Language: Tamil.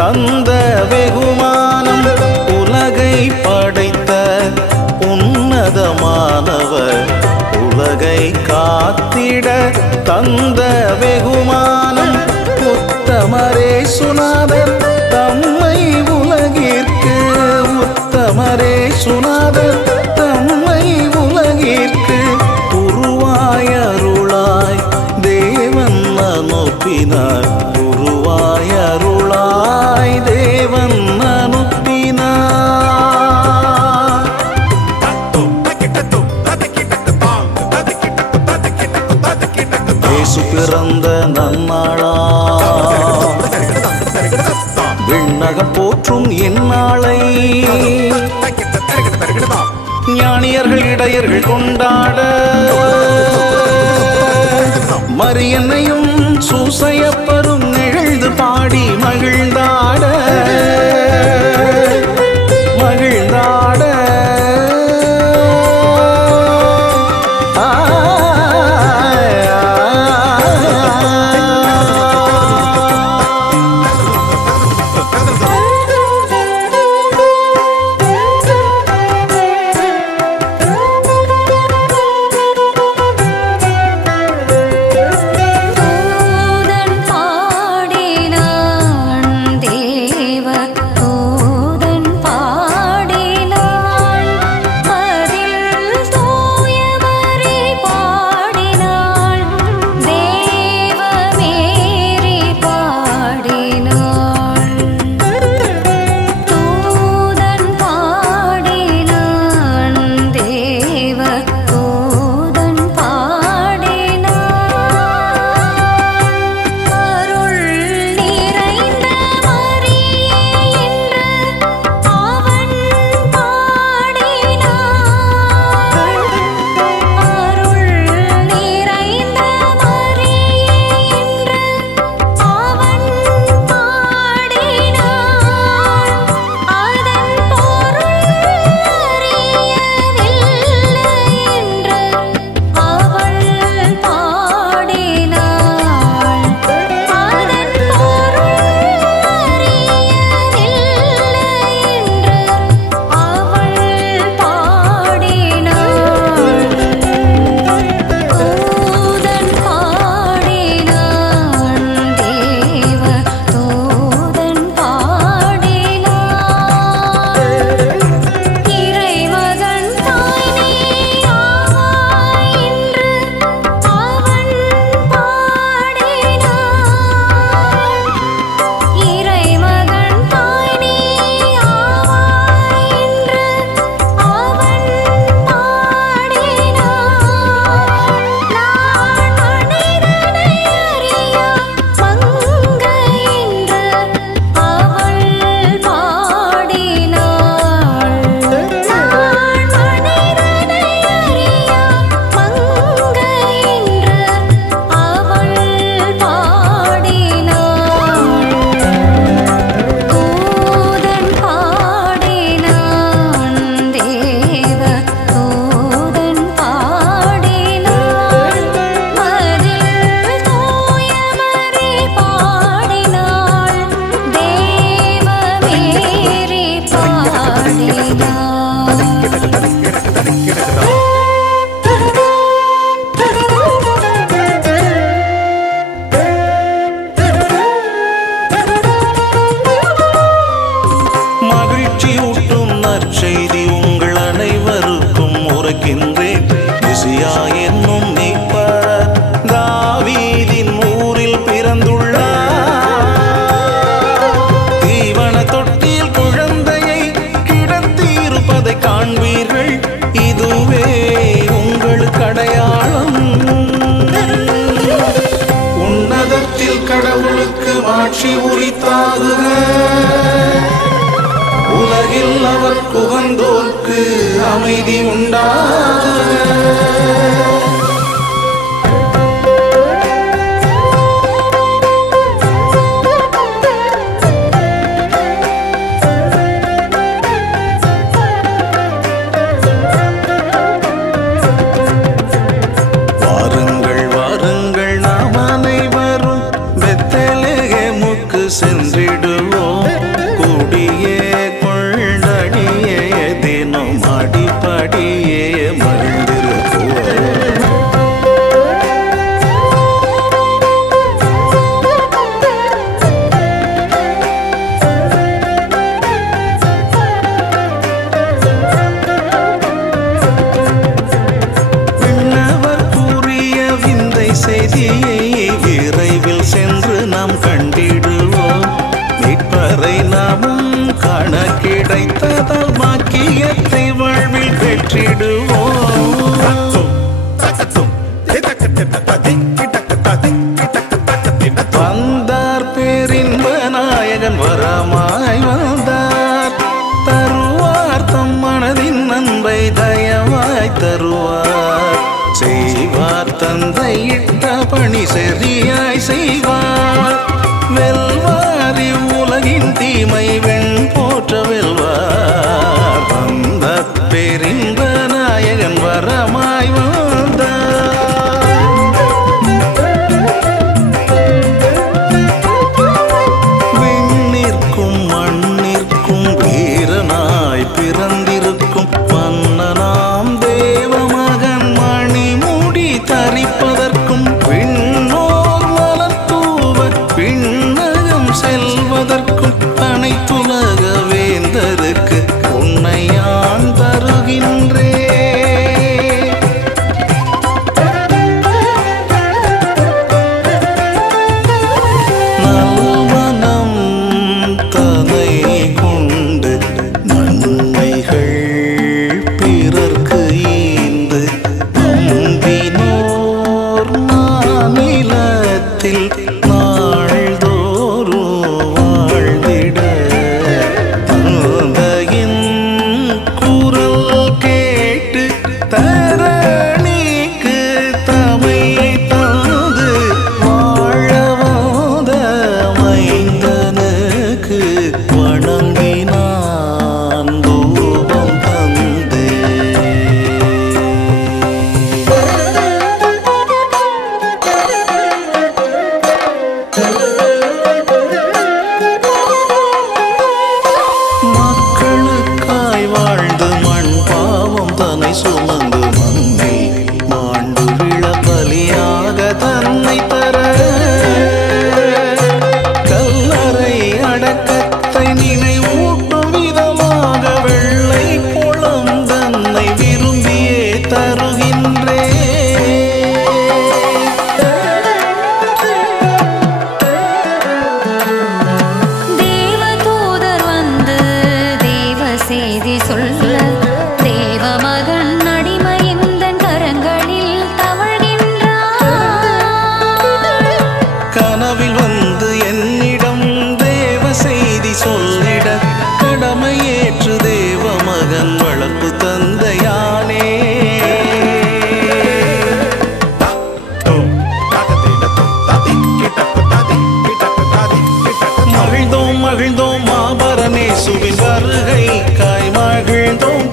தந்த வெகுமானம் உலகை படைத்த உன்னதமானவர் உலகை காத்திட தந்த வெகுமானம் உத்தமரே சுனாதர் தம்மை உலகிற்கு உத்தமரே சுனாதர் தம்மை உலகிற்கு உருவாய் அருளாய் தேவன் அனுப்பினார் உருவாய் அருளாய் தேவன் அனுப்பினார். இயேசு பிறந்த நன்னாளா விண்ணகம் போற்றும் இந்நாளை ஞானியர்கள் இடையர்கள் கொண்டாட மரியன்னையும் சூசையப்பரும் நிகழ்ந்து பாடி மகிழ்ந்தாட மகிழ்ந்தாட கடவுளுக்கு மாட்சி உரித்தாகுக உலகில் அவர் புகழ்ந்தோர்க்கு அமைதி உண்டாகுக. சென்றிடுவோம் தீமை வெண் போற்ற வெல்வார். வந்த பெரிந்த நாயகன் வரமாய் வந்தார். விண்ணிற்கும் மண்ணிற்கும் வீரனாய் பிறந்திருக்கும் மன்னனாம் தேவமகன் மணிமுடி தரிப்பதற்கும் விண்ணோர் மலர் தூவ விண்ணகம் செல்வதற்கும் அனைத்துலக வேந்தருக்கு உன்னை யான் தருகின்றே. நல்மனம் தனை கொண்டு நன்மைகள் பிறர்க்கு ஈந்து நம்பினோர் மாநிலத்தில் நாள்தோறும் வாழ்ந்திட தந்தையின் குரல் கேட்டு தரணிக்கு தமை தந்து வாழ வந்த மைந்தனுக்கு வணங்கினான் தூபம் தந்தே. மக்களுக்காய் வாழ்ந்து மண் பாவம் தன்னை சுமந்து மண்ணில் மாண்டு விழ பலியாக தன்னை தர கல்லறை அடக்கத்தை நினைவூட்டும் விதமாக வெள்ளை குளம் தன்னை விரும்பியே தருகின்றே. தேவதூதர் வந்து தேவ செய்தி சொல்ல தேவமகன் அடிமையிந்தன் கரங்களில் தவழ்கின்றார். கனவில் வந்து என்னிடம் தேவ செய்தி சொல்லிட கடமையேற்று தேவமகன் வளர்ப்பு தந்தையானே. மகிழ்ந்தோம் மகிழ்ந்தோம் மாபரனேசுவின் வருகை காய் மகிழ்ந்தோம்